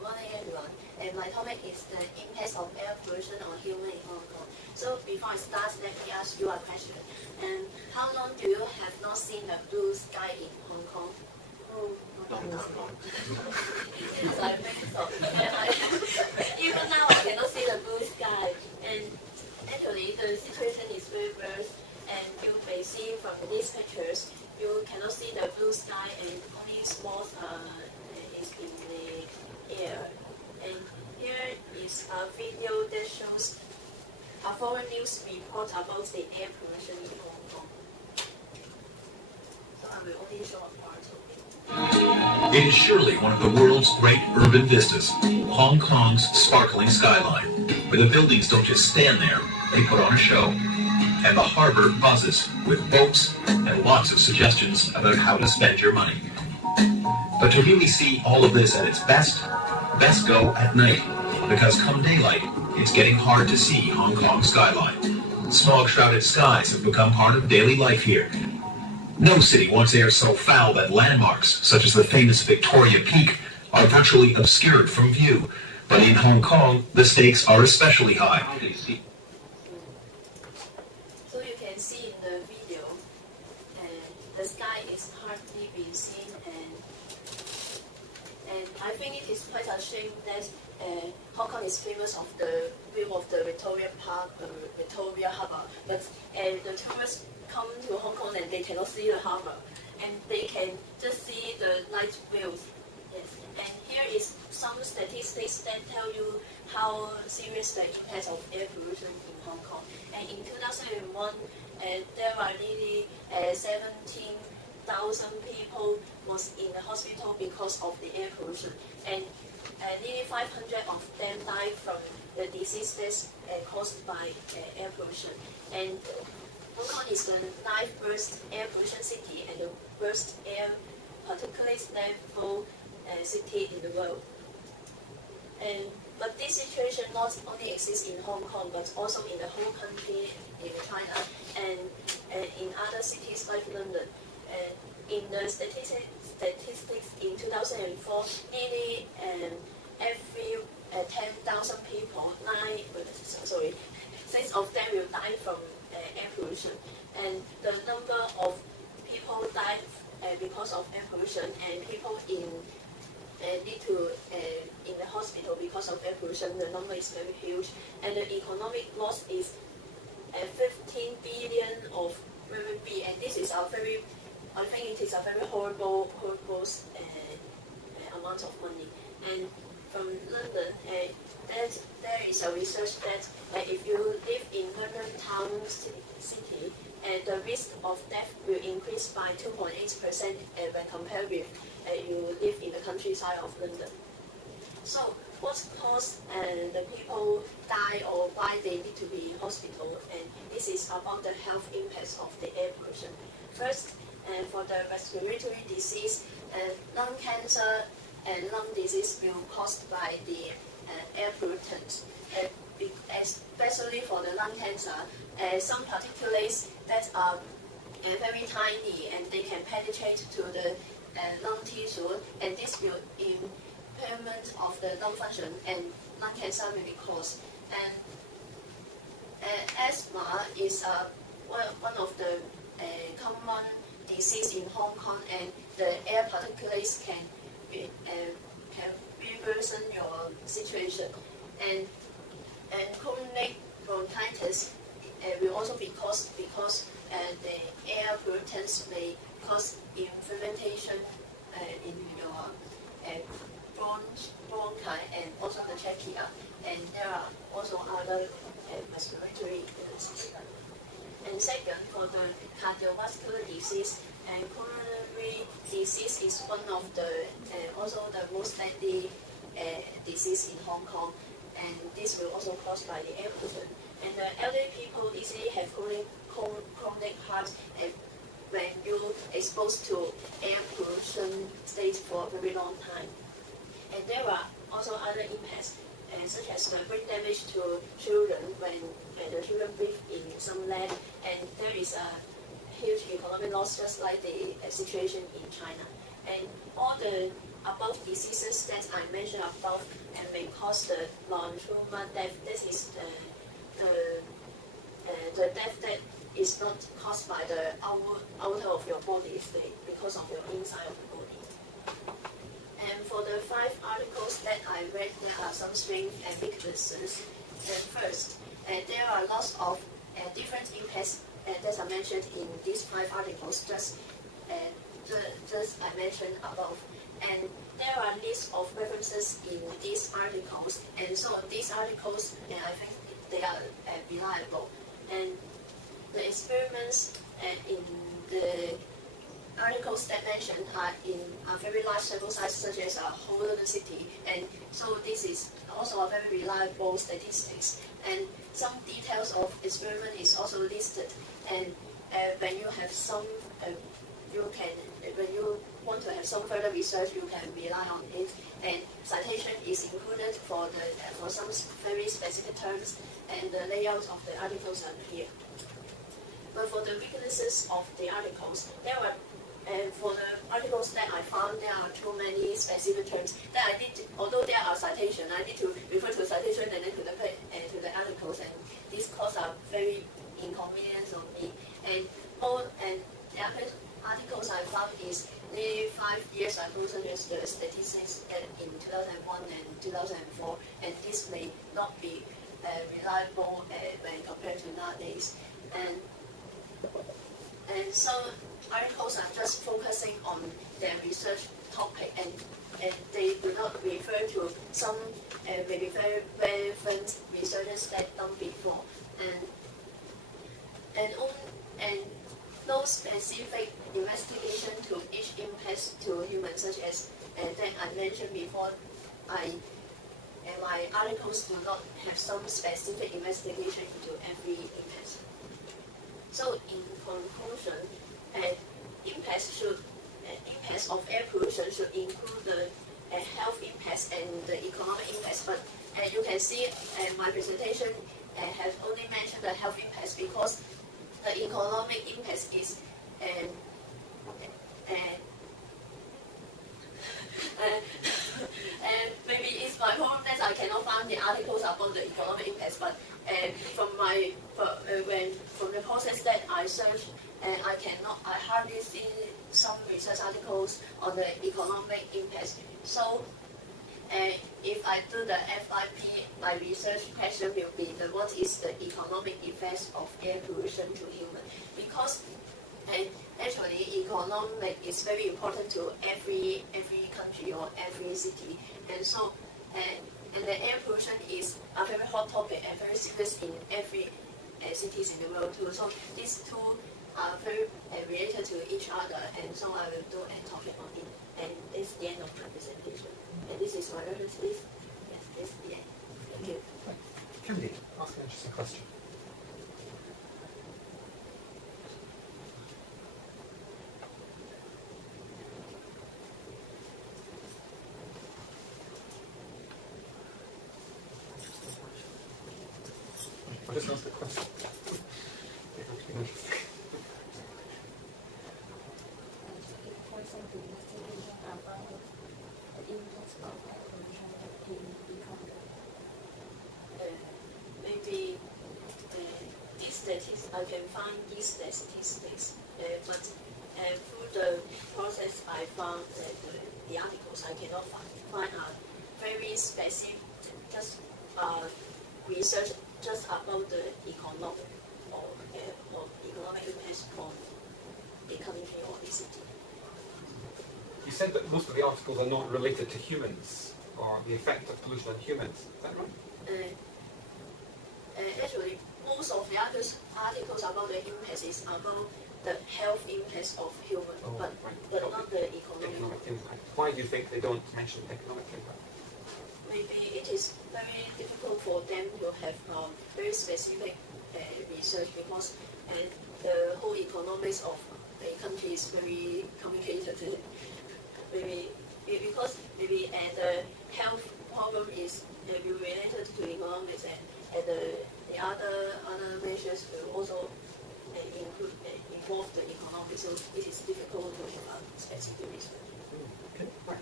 Good morning, everyone. And my topic is the impact of air pollution on human in Hong Kong. So before I start, let me ask you a question. And how long do you have not seen the blue sky in Hong Kong? Oh, not long. Yes, I think so. Even now, I cannot see the blue sky. And actually, the situation is very worse. And you may see from these pictures, you cannot see the blue sky and only small is in the air. And here is a video that shows a foreign news report about the air pollution in Hong Kong. So I will only show a part of it. It is surely one of the world's great urban vistas, Hong Kong's sparkling skyline, where the buildings don't just stand there, they put on a show. And the harbor buzzes with boats and lots of suggestions about how to spend your money. But to really see all of this at its best go at night, because come daylight, it's getting hard to see Hong Kong's skyline. Smog-shrouded skies have become part of daily life here. No city wants air so foul that landmarks, such as the famous Victoria Peak, are virtually obscured from view. But in Hong Kong, the stakes are especially high. So you can see in the video, the sky is hardly being seen, and I think it is quite a shame that Hong Kong is famous of the view of the Victoria Park, Victoria Harbour, but the tourists come to Hong Kong and they cannot see the harbour, and they can just see the night views. Yes. And here is some statistics that tell you how serious the impact of air pollution in Hong Kong. And in 2001, there were nearly 17,000 people was in the hospital because of the air pollution, and nearly 500 of them died from the diseases caused by air pollution. And Hong Kong is the 9th worst air pollution city and the worst air particulate level city in the world. But this situation not only exists in Hong Kong, but also in the whole country, in China, and in other cities like London. In the statistics in 2004, nearly every 10,000 people, 6 of them will die from air pollution. And the number of people died because of air pollution, and people need to in the hospital because of air pollution, the number is very huge. And the economic loss is 15 billion of RMB, and this is I think it is a very horrible amount of money. And from London, there is a research that if you live in London town city, the risk of death will increase by 2.8% when compared with you live in the countryside of London. So what caused the people die or why they need to be in hospital? And this is about the health impacts of the air pollution. First, for the respiratory disease, lung cancer and lung disease will be caused by the air pollutants. Especially for the lung cancer, some particulates that are very tiny and they can penetrate to the lung tissue, and this will impairment of the lung function, and lung cancer will be caused. And asthma is one of the common disease in Hong Kong, and the air particulates can worsen your situation. And chronic bronchitis will also be caused because the air pollutants may cause fermentation in your bronchi and also the trachea. And there are also other respiratory illnesses. And second, for the cardiovascular disease, coronary disease is one of the also the most deadly disease in Hong Kong, and this will also caused by the air pollution. And the elderly people easily have chronic heart when you exposed to air pollution state for a very long time. And there are also other impacts, such as the brain damage to children when the children breathe in some lead, and there is a huge economic loss, just like the situation in China. And all the above diseases that I mentioned above and may cause the non-human death. This is the death that is not caused by the outer of your body, it's because of your inside of the body. And for the 5 articles that I read, there are some strengths and weaknesses. And first, there are lots of different impacts that are mentioned in these 5 articles, just I mentioned above. And there are lists of references in these articles, and so these articles, I think they are reliable. And the experiments in the articles that mentioned are in a very large sample size, such as a whole city, and so this is also a very reliable statistics. And some details of experiment is also listed. And when you have some, when you want to have some further research, you can rely on it. And citation is included for some very specific terms, and the layouts of the articles are here. But for the weaknesses of the articles, there are, for the articles that I found, there are too many specific terms that I need to, although there are citations, I need to refer to citation and then to the articles, and these costs are very inconvenient on me. And the articles I found is nearly 5 years ago, such as the statistics in 2001 and 2004, and this may not be reliable when compared to nowadays. And some articles are just focusing on their research topic, and they do not refer to some maybe very relevant researchers that done before, and no specific investigation to each impact to humans, such as that I mentioned before. My articles do not have some specific investigation into every impact. So in conclusion, impacts of air pollution should include the health impacts and the economic impacts. But you can see my presentation has only mentioned the health impacts because the economic impacts is maybe it's my problem that I cannot find the articles about the economic impacts, but from the process that I searched, I hardly see some research articles on the economic impacts. So if I do the FIP, my research question will be what is the economic effects of air pollution to human? Because actually economic is very important to every country or every city, and so and the air pollution is a very hot topic and very serious in every cities in the world too. So these two are very related to each other, and so I will do a topic on it. And this is the end of my presentation. And this is my reference list. Yes, this is the end. Thank you. Kimberly, ask an interesting question. I'll just ask the question. Interesting. Maybe these statistics, I can find these statistics, but through the process I found that the articles I cannot find are very specific, just research just about the economic or economic impacts on the country or the city. You said that most of the articles are not related to humans or the effect of pollution on humans. Is that right? Actually, most of the articles about the impacts is about the health impacts of humans, but not the economic impact. Why do you think they don't mention economic impact? Maybe it is very difficult for them to have very specific research because the whole economics of the country is very complicated. Maybe because the health problem is related to economics, and the other measures will also involve the economics. So it is difficult to have a specific research. Okay. Right.